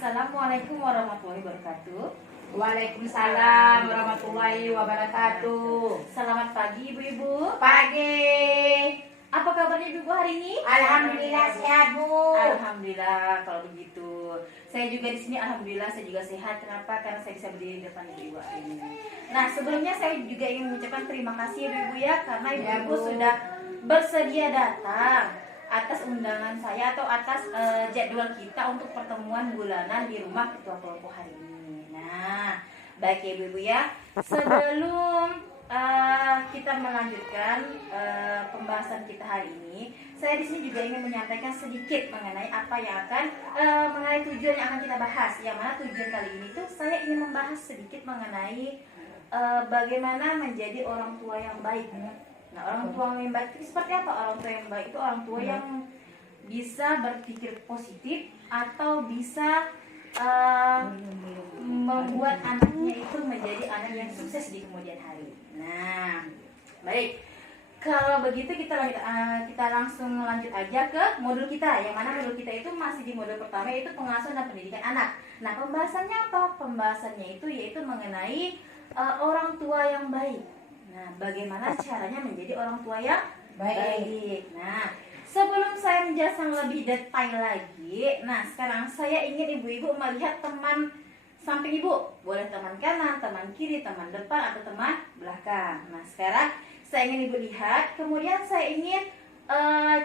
Assalamualaikum warahmatullahi wabarakatuh. Waalaikumsalam warahmatullahi wabarakatuh. Selamat pagi ibu-ibu. Pagi. Apa kabarnya ibu hari ini? Alhamdulillah sehat, Bu. Alhamdulillah kalau begitu. Saya juga di sini alhamdulillah saya juga sehat. Kenapa? Karena saya bisa berdiri di depan ibu-ibu hari ini. Nah, sebelumnya saya juga ingin mengucapkan terima kasih ibu-ibu ya karena ibu-ibu sudah bersedia datang atas undangan saya atau atas jadwal kita untuk pertemuan bulanan di rumah ketua kelompok hari ini. Nah, baik ya ibu-ibu ya. Sebelum kita melanjutkan pembahasan kita hari ini, saya di sini juga ingin menyampaikan sedikit mengenai apa yang akan mengenai tujuan yang akan kita bahas. Yang mana tujuan kali ini tuh saya ingin membahas sedikit mengenai bagaimana menjadi orang tua yang baik. Nah, orang tua yang baik itu seperti apa? Orang tua yang baik itu orang tua yang bisa berpikir positif atau bisa membuat anaknya itu menjadi anak yang sukses di kemudian hari. Nah, baik. Kalau begitu kita langsung lanjut aja ke modul kita. Yang mana modul kita itu masih di modul pertama, yaitu pengasuhan dan pendidikan anak. Nah, pembahasannya apa? Pembahasannya itu yaitu mengenai orang tua yang baik. Nah, bagaimana caranya menjadi orang tua yang baik. Nah, sebelum saya menjelaskan lebih detail lagi, nah sekarang saya ingin ibu-ibu melihat teman samping ibu. Boleh teman kanan, teman kiri, teman depan, atau teman belakang. Nah, sekarang saya ingin ibu lihat, kemudian saya ingin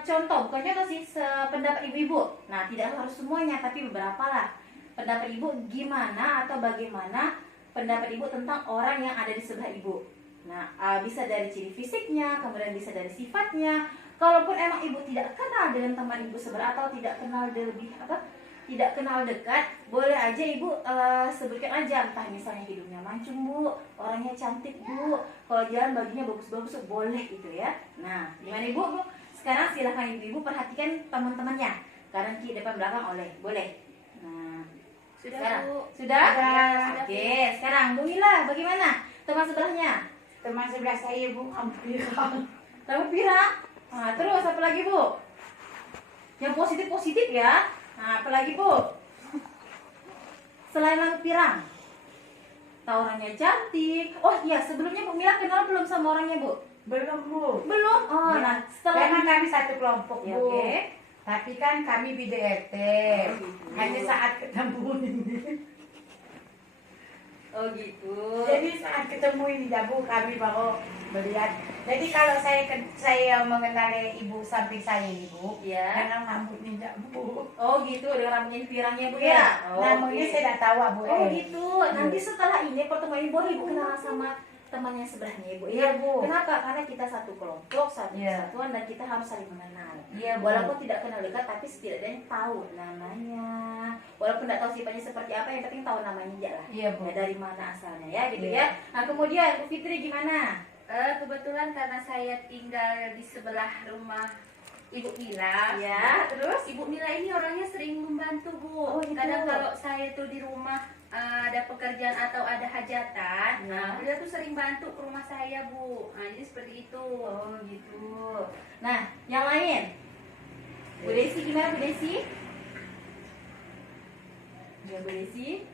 contoh, bukan contoh sih, sependapat ibu-ibu. Nah, tidak harus semuanya, tapi beberapa lah. Pendapat ibu gimana atau bagaimana pendapat ibu tentang orang yang ada di sebelah ibu. Nah, bisa dari ciri fisiknya, kemudian bisa dari sifatnya. Kalaupun emang ibu tidak kenal dengan teman ibu sebelah atau tidak kenal tidak kenal dekat, boleh aja ibu sebutkan aja, entah misalnya hidungnya mancung bu, orangnya cantik bu, kalau jalan bajunya bagus-bagus boleh gitu ya. Nah, gimana ibu? Sekarang silahkan ibu-ibu perhatikan teman-temannya, kanan kiri depan belakang boleh. Nah, Sudah sekarang Bu. sudah? Sudah. Oke, sekarang Bu Mila, bagaimana teman sebelahnya? Teman sebelah saya, Bu, pirang. Rambut pirang. Nah, terus apa lagi bu? Yang positif ya. Nah, apa lagi bu? Selain rambut pirang, tahu orangnya cantik. Oh iya, sebelumnya Bu Mila kenal belum sama orangnya bu? Belum, Bu. Belum. Oh, Ya. nah setelah Karena kami satu kelompok, Ya, Bu. oke. Tapi kan kami beda RT. gitu. Hanya saat ketemu ini. Oh gitu. Jadi saat ketemu ini, Bu, kami baru melihat. Jadi kalau saya mengenali ibu samping saya, Ibu, Ya. karena rambutnya, Bu. Oh gitu, dengan rambutnya pirangnya bu ya. Ya, Oh, namanya oke. saya tidak tahu, Bu. Oh gitu. Nanti setelah ini pertemuan ibu boleh ibu kenalan sama temannya sebelahnya ibu ya. Iya, Bu. Kenapa? Karena kita satu kelompok, satu Iya. kesatuan dan kita harus saling mengenal. Iya, Bu. Walaupun tidak kenal dekat, tapi setidaknya tahu namanya. Walaupun tidak tahu sifatnya seperti apa, yang penting tahu namanya aja lah. Iya, Bu. Ya, dari mana asalnya ya, gitu Iya. ya. Nah kemudian Bu Fitri gimana? Kebetulan karena saya tinggal di sebelah rumah Ibu Mila. Ya, terus? Ibu Mila ini orangnya sering membantu Bu. Oh, gitu. Kadang kalau saya tuh di rumah ada pekerjaan atau ada hajatan, Ya. beliau tuh sering bantu ke rumah saya Bu. Nah, jadi seperti itu. Oh gitu. Nah, yang lain? Bu Desi gimana Bu Desi? Ya Bu Desi?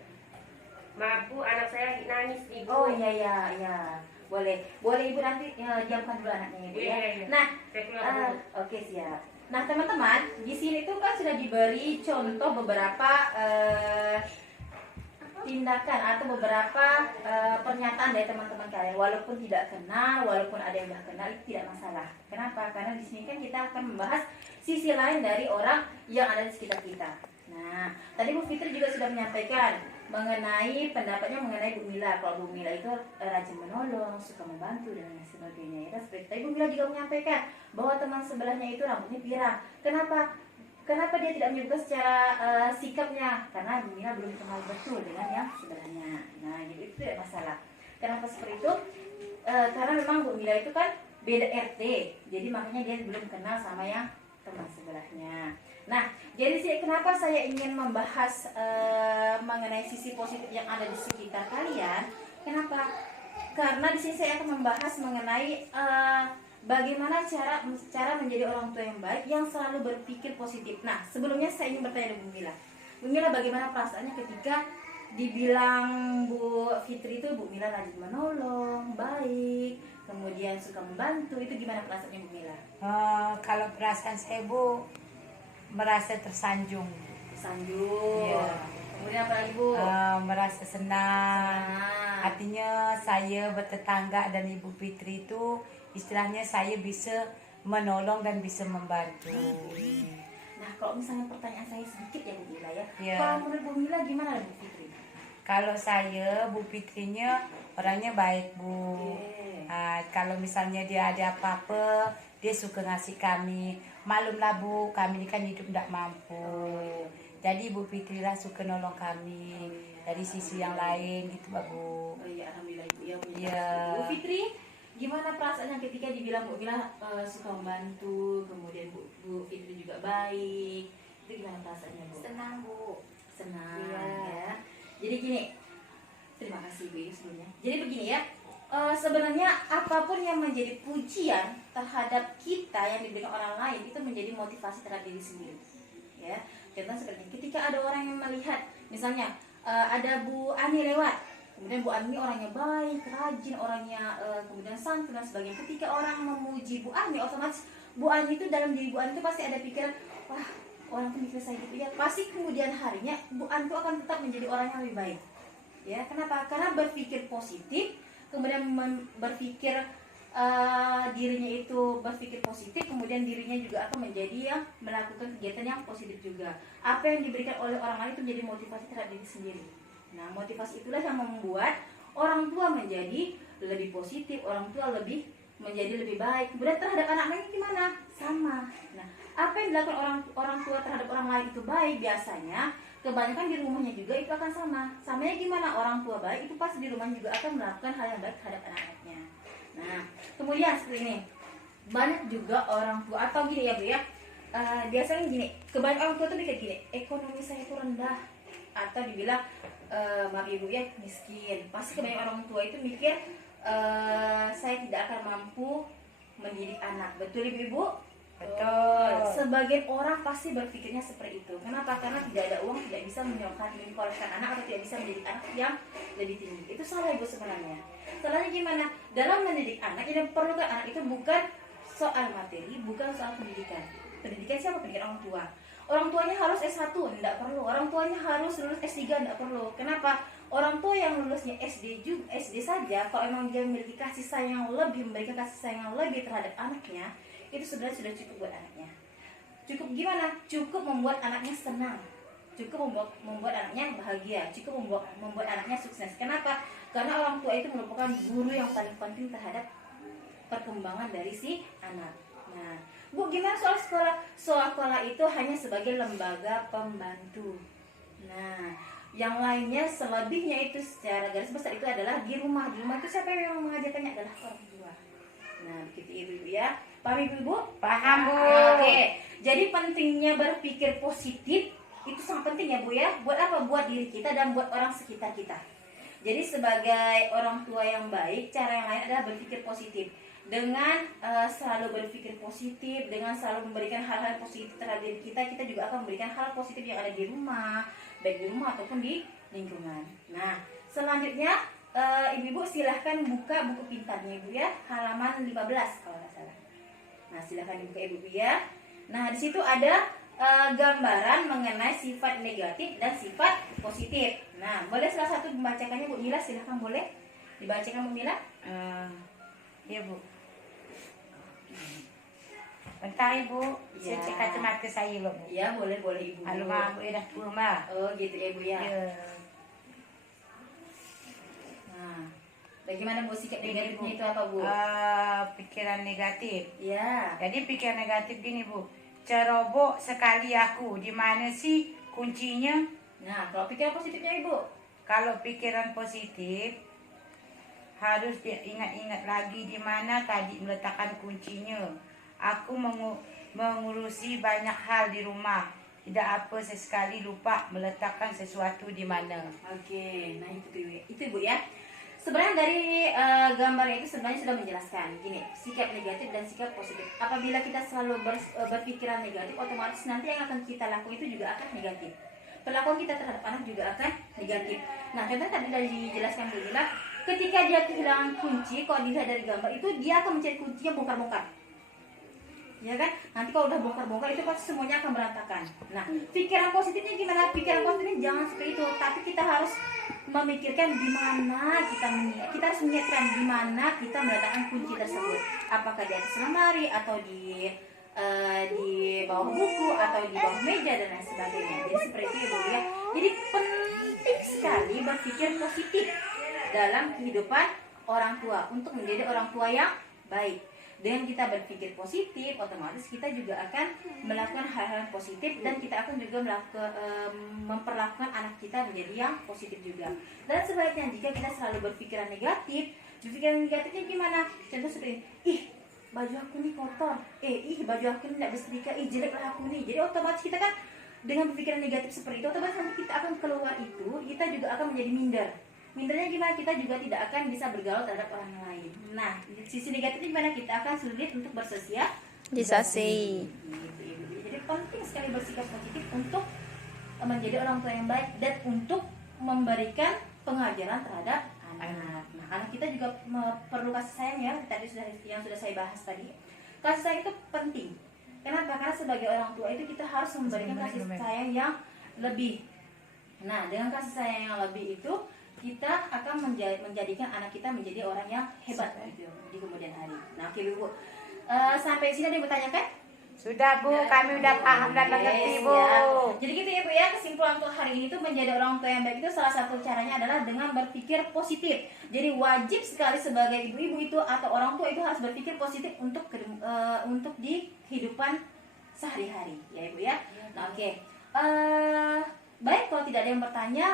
Maaf Bu, anak saya lagi nangis nih Bu. Oh iya. Boleh ibu nanti diamkan dulu anaknya ibu ya. Iya. Nah, Saya keluar dulu. oke siap. Nah teman-teman, di sini tuh kan sudah diberi contoh beberapa tindakan atau beberapa pernyataan dari teman-teman kalian. Walaupun tidak kenal, walaupun ada yang udah kenal itu tidak masalah. Kenapa? Karena di sini kan kita akan membahas sisi lain dari orang yang ada di sekitar kita. Nah, tadi Bu Fitri juga sudah menyampaikan mengenai pendapatnya mengenai Bu Mila. Kalau Bu Mila itu rajin menolong, suka membantu dan lain sebagainya. Ya, seperti tadi Bu Mila juga menyampaikan bahwa teman sebelahnya itu rambutnya pirang. Kenapa dia tidak menyebutkan secara sikapnya? Karena Bu Mila belum kenal betul dengan yang sebelahnya. Nah, jadi itu tidak masalah. Kenapa seperti itu? Karena memang Bu Mila itu kan beda RT, jadi makanya dia belum kenal sama yang teman sebelahnya. Nah, jadi kenapa saya ingin membahas mengenai sisi positif yang ada di sekitar kalian? Kenapa? Karena di sini saya akan membahas mengenai bagaimana cara menjadi orang tua yang baik yang selalu berpikir positif. Nah, sebelumnya saya ingin bertanya dengan Bu Mila. Bu Mila bagaimana perasaannya ketika dibilang Bu Fitri itu Bu Mila rajin menolong, baik, kemudian suka membantu, itu gimana perasaannya Bu Mila? Kalau perasaan saya Bu merasa tersanjung, Sanjung. Iya. Kemudian apa lagi Bu? merasa senang. Nah, Artinya saya bertetangga dan Ibu Fitri itu istilahnya saya bisa menolong dan bisa membantu. nah kalau misalnya pertanyaan saya sedikit ya Bu Mila ya. Iya. Kalau menurut Bu Mila gimana Bu Fitri? Kalau saya Bu Fitrinya orangnya baik Bu. Oke. Kalau misalnya dia ada apa-apa dia suka ngasih kami. Maklumlah Bu, kami ini kan hidup tidak mampu. Jadi Bu Fitri lah suka nolong kami dari sisi yang lain gitu Mbak Bu. Oh iya, alhamdulillah Ibu ya. Iya. Bu Fitri, gimana perasaannya ketika dibilang Bu Mila suka membantu, kemudian Bu Fitri juga baik, itu gimana perasaannya Bu? Senang Bu. Senang Iya. ya. Jadi gini, terima kasih Bu sebelumnya. Jadi begini ya, sebenarnya apapun yang menjadi pujian terhadap kita yang diberikan orang lain itu menjadi motivasi terhadap diri sendiri. Ya, contoh seperti ketika ada orang yang melihat, misalnya ada Bu Ani lewat, kemudian Bu Ani orangnya baik, rajin, orangnya kemudian santun dan sebagainya. Ketika orang memuji Bu Ani, otomatis Bu Ani itu dalam diri Bu Ani itu pasti ada pikiran, wah orang itu mikir saya gitu ya. Pasti kemudian harinya Bu Ani itu akan tetap menjadi orang yang lebih baik. Ya, kenapa? Karena berpikir positif, kemudian berpikir dirinya itu berpikir positif, kemudian dirinya juga akan menjadi yang melakukan kegiatan yang positif juga. Apa yang diberikan oleh orang lain itu menjadi motivasi terhadap diri sendiri. Nah, motivasi itulah yang membuat orang tua menjadi lebih positif, orang tua menjadi lebih baik. Kemudian terhadap anak-anaknya gimana? Sama. Nah, apa yang dilakukan orang tua terhadap orang lain itu baik, biasanya kebanyakan di rumahnya juga itu akan sama. Samanya gimana? Orang tua baik itu pasti di rumah juga akan melakukan hal yang baik terhadap anak-anaknya. Nah, kemudian seperti ini, banyak juga orang tua atau gini ya Bu ya, biasanya gini, kebanyakan orang tua tuh mikir gini, ekonomi saya itu rendah, atau dibilang maaf Ibu ya, miskin. Pasti kebanyakan orang tua itu mikir saya tidak akan mampu mendidik anak. Betul Ibu? Betul. Sebagian orang pasti berpikirnya seperti itu. Kenapa? Karena tidak ada uang, tidak bisa menyekolahkan anak, atau tidak bisa mendidik anak yang lebih tinggi. Itu salah Ibu sebenarnya. Salahnya gimana? Dalam mendidik anak, yang diperlukan anak itu bukan soal materi, bukan soal pendidikan. Pendidikan siapa? Pendidikan orang tua. Orang tuanya harus S1, tidak perlu. Orang tuanya harus lulus S3, tidak perlu. Kenapa? Orang tua yang lulusnya SD saja, kalau emang dia memiliki kasih sayang yang lebih, memberikan kasih sayang yang lebih terhadap anaknya, itu sebenarnya sudah cukup buat anaknya. Cukup gimana? Cukup membuat anaknya senang, cukup membuat anaknya bahagia, cukup membuat anaknya sukses. Kenapa? Karena orang tua itu merupakan guru yang paling penting terhadap perkembangan dari si anak. Nah, Bu, gimana soal sekolah? Soal sekolah itu hanya sebagai lembaga pembantu. Nah, yang lainnya selebihnya itu secara garis besar itu adalah di rumah. Di rumah itu siapa yang mengajarkannya? Adalah orang tua. Nah, begitu Ibu ya. Paham Ibu? Paham Bu. Oke. Jadi pentingnya berpikir positif itu sangat penting ya Bu ya. Buat apa? Buat diri kita dan buat orang sekitar kita. Jadi sebagai orang tua yang baik, cara yang lain adalah berpikir positif. Dengan selalu berpikir positif, dengan selalu memberikan hal-hal positif terhadap diri kita, kita juga akan memberikan hal positif yang ada di rumah, baik di rumah ataupun di lingkungan. Nah, selanjutnya Ibu-ibu silahkan buka buku pintarnya Ibu ya, halaman 15 kalau nggak salah. Nah, silahkan dibuka Ibu ya. Nah, di situ ada gambaran mengenai sifat negatif dan sifat positif. Nah, boleh salah satu membacakannya Bu Mila, silahkan boleh dibacakan Bu Mila. Iya Bu. Bentar Ibu, saya Ya. cek kacamata saya loh Bu. Ya, boleh Ibu. Halo Ma, Bu dah tua Ma. Oh, gitu ya Ibu ya. Ya. Nah, bagaimana Bu sikap Ini, negatifnya Bu. itu apa Bu? Pikiran negatif. Ya. Jadi pikiran negatif gini Bu. Ceroboh sekali aku, di mana sih kuncinya? Nah, kalau pikiran positifnya Ibu? Kalau pikiran positif harus diingat-ingat lagi di mana tadi meletakkan kuncinya. Aku mengurusi banyak hal di rumah. Tidak apa sesekali lupa meletakkan sesuatu di mana. Oke, nah itu Bu ya. Sebenarnya dari gambar itu sebenarnya sudah menjelaskan gini, sikap negatif dan sikap positif. Apabila kita selalu berpikiran negatif, otomatis nanti yang akan kita lakukan itu juga akan negatif. perlakuan kita terhadap anak juga akan negatif. Nah, contoh tadi sudah dijelaskan Bu Lila, ketika dia kehilangan kunci, kalau dilihat dari gambar itu dia akan mencari kuncinya bongkar-bongkar. Ya kan? Nanti kalau udah bongkar-bongkar itu pasti semuanya akan berantakan. Nah, pikiran positifnya gimana? Pikiran positifnya jangan seperti itu, tapi kita harus memikirkan di mana kita harus menyiapkan di mana kita meletakkan kunci tersebut. Apakah di atas lemari atau di bawah buku atau di bawah meja dan lain sebagainya. Jadi seperti itu ya. Jadi penting sekali berpikir positif dalam kehidupan orang tua untuk menjadi orang tua yang baik. Dengan kita berpikir positif, otomatis kita juga akan melakukan hal-hal positif dan kita akan juga memperlakukan anak kita menjadi yang positif juga. Dan sebaliknya jika kita selalu berpikiran negatif negatifnya gimana? Contoh seperti baju aku nih kotor, baju aku nih tidak bersetrika, jelek lah aku nih. Jadi otomatis kita kan dengan berpikiran negatif seperti itu, otomatis nanti kita akan keluar itu, kita juga akan menjadi minder. Mindernya gimana? Kita juga tidak akan bisa bergaul terhadap orang lain. Nah, sisi negatifnya gimana? Kita akan sulit untuk bersosialisasi. Jadi penting sekali bersikap positif untuk menjadi orang tua yang baik dan untuk memberikan pengajaran terhadap anak. Nah, anak kita juga perlu kasih sayang ya. Tadi yang sudah saya bahas tadi. Kasih sayang itu penting. Kenapa? Karena sebagai orang tua itu kita harus memberikan kasih sayang yang lebih. Nah, dengan kasih sayang yang lebih itu kita akan menjadikan anak kita menjadi orang yang hebat gitu di kemudian hari. Nah, oke Bu. Sampai sini ada yang bertanyakan? Sudah Bu, kami udah paham dan mengerti Bu. Ya. Jadi gitu ya Bu ya, kesimpulan untuk hari ini tuh menjadi orang tua yang baik itu salah satu caranya adalah dengan berpikir positif. Jadi wajib sekali sebagai ibu-ibu itu atau orang tua itu harus berpikir positif untuk di kehidupan sehari-hari ya Ibu ya. Nah, oke. Baik, kalau tidak ada yang bertanya,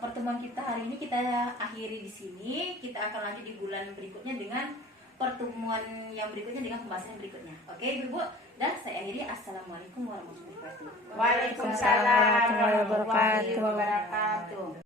pertemuan kita hari ini kita akhiri di sini. Kita akan lanjut di bulan berikutnya dengan pertemuan yang berikutnya dengan pembahasan berikutnya. Oke, Ibu, dan saya akhiri. Assalamualaikum warahmatullahi wabarakatuh. Waalaikumsalam warahmatullahi wabarakatuh.